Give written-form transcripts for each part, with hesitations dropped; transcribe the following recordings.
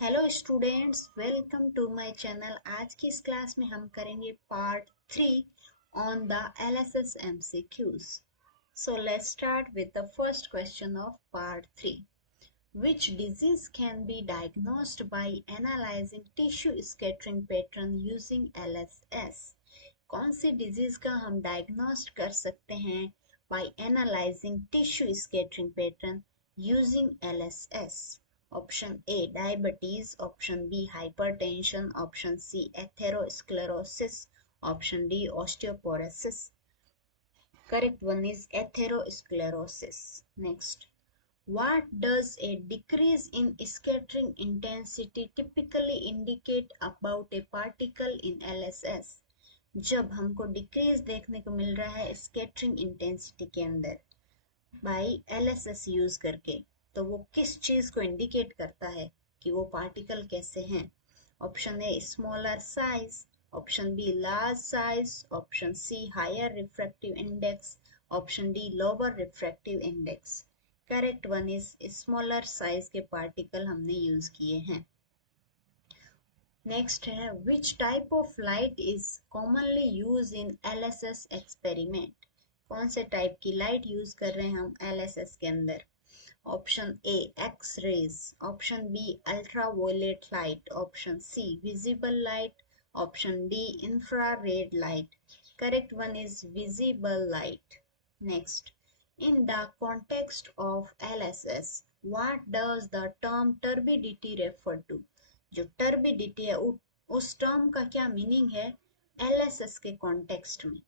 Hello students, welcome to my channel. आज की इस क्लास में हम करेंगे part 3 on the LSS MCQs. So let's start with the first question of part 3। Which disease can be diagnosed by analyzing tissue scattering pattern using LSS? कौन सी disease का हम डायग्नोस्ट कर सकते हैं by analyzing tissue scattering pattern using LSS? Option A diabetes, option B hypertension, option C atherosclerosis, option D osteoporosis. Correct one is atherosclerosis. Next, what does a decrease in scattering intensity typically indicate about a particle in LSS? जब हमको decrease देखने को मिल रहा है scattering intensity के अंदर bye LSS use करके, तो वो किस चीज को इंडिकेट करता है कि वो पार्टिकल कैसे हैं? Option A smaller size, option B large size, option C higher refractive index, option D lower refractive index. Correct one is smaller size के पार्टिकल हमने यूज किए हैं। नेक्स्ट है which type of light is commonly use in LSS experiment? कौन से type की light use कर रहे हैं हम एलएसएस के अंदर? Option A X rays, option B ultraviolet light, option C visible light, option D infrared light. Correct one is visible light. Next, in the context of LSS, what does the term turbidity refer to? जो turbidity है उस term का क्या meaning है LSS के context में?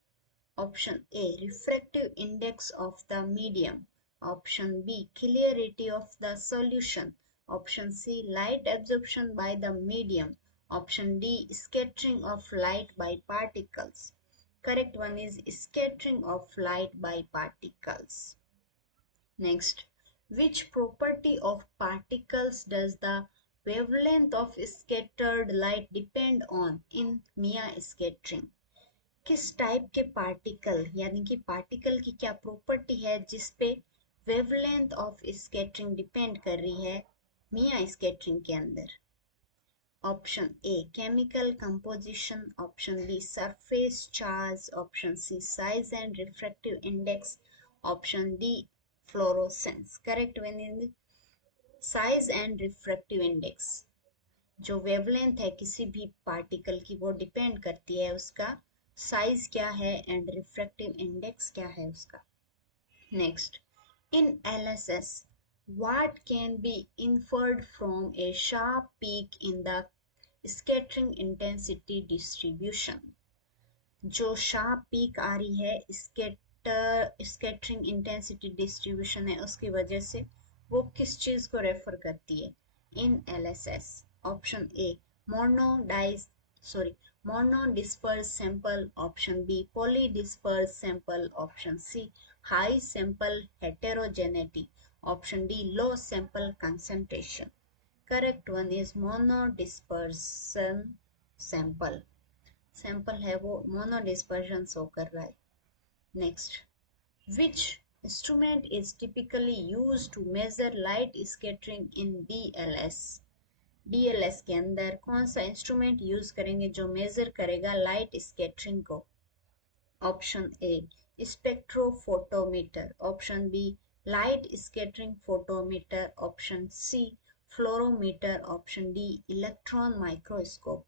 Option A refractive index of the medium, option B clarity of the solution, option C light absorption by the medium, option D scattering of light by particles. Correct one is scattering of light by particles. Next, which property of particles does the wavelength of scattered light depend on in Mia scattering? किस type के particle यानी कि particle की क्या property है जिसपे wavelength of scattering depend कर रही है मिया स्कैटरिंग के अंदर? Option A chemical composition, option B surface charge, option C size and refractive index, option D fluorescence. Correct one is size and refractive index. जो वेवलेंथ है किसी भी पार्टिकल की वो डिपेंड करती है उसका साइज क्या है एंड रिफ्रैक्टिव इंडेक्स क्या है उसका। Next, in LSS what can be inferred from a sharp peak in the scattering intensity distribution? जो शार्प पीक आ रही है स्कैटरिंग इंटेंसिटी डिस्ट्रीब्यूशन है उसकी वजह से वो किस चीज को रेफर करती है in LSS? Option A mono disperse sample, option B poly disperse sample, option C high sample heterogeneity, option D low sample concentration. Correct one is mono dispersion sample. Sample है वो मोनो डिस्पर्शन शो कर रहा है। Next, which instrument is typically used to measure light scattering in DLS? DLS के अंदर कौन सा इंस्ट्रूमेंट यूज करेंगे जो मेजर करेगा लाइट स्कैटरिंग को? Option A spectrophotometer, option B light scattering photometer, option C fluorometer, option D electron microscope.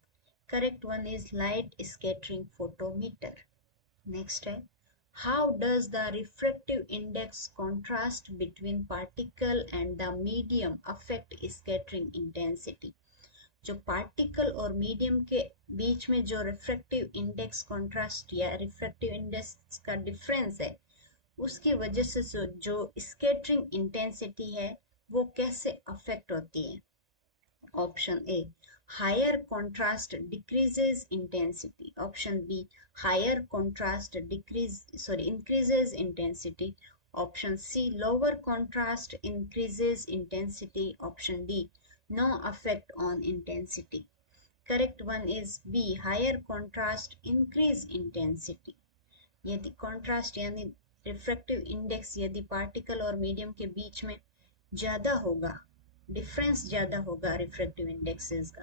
Correct one is light scattering photometer. Next है how does the refractive index contrast between particle and the medium affect scattering intensity? जो particle और medium के बीच में जो refractive index contrast या refractive index का difference है उसकी वजह से जो स्कैटरिंग इंटेंसिटी है वो कैसे अफेक्ट होती है? Option A higher contrast decreases intensity, option B higher contrast increases intensity, option C lower contrast increases intensity, option D no affect on intensity. Correct one is B higher contrast increase intensity. यदि contrast यानी refractive index यदि particle और medium के बीच में ज्यादा होगा difference ज़्यादा होगा रिफ्रैक्टिव इंडेक्सेस का,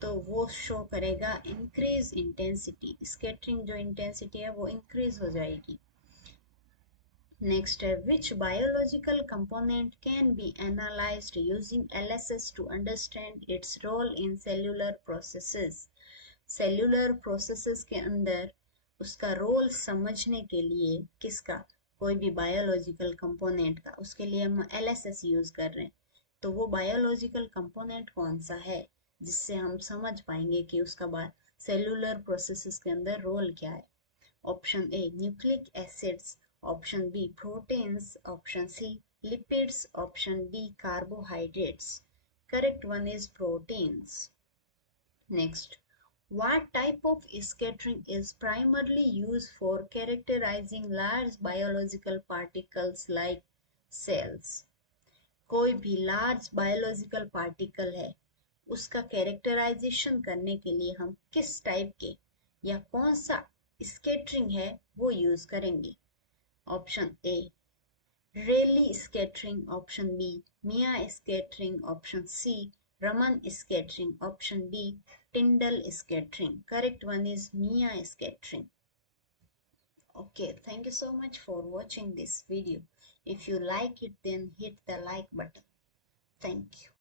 तो वो शो करेगा इंक्रीज इंटेंसिटी, स्कैटरिंग जो इंटेंसिटी है वो इंक्रीज हो जाएगी। नेक्स्ट है which biological component can be analysed using LSS to understand its role in cellular processes. Cellular processes के अंदर उसका रोल समझने के लिए किसका, कोई भी बायोलॉजिकल कंपोनेंट का, उसके लिए हम एलएसएस यूज कर रहे हैं। तो वो बायोलॉजिकल कंपोनेंट कौन सा है जिससे हम समझ पाएंगे कि उसका सेल्यूलर प्रोसेसेस के अंदर रोल क्या है। Option A nucleic acids, option B proteins, option C lipids, option D carbohydrates. Correct one is proteins. Next, what type of scattering is primarily used for characterizing large biological particles like cells? कोई भी large biological particle है उसका characterisation करने के लिए हम किस type के या कौन सा स्कैटरिंग है वो यूज करेंगे। Option A Rayleigh scattering, option B Mie scattering, option C Raman scattering, option D Tyndall scattering. Correct one is Mie scattering. Okay, thank you so much for watching this video. If you like it, then hit the like button. Thank you.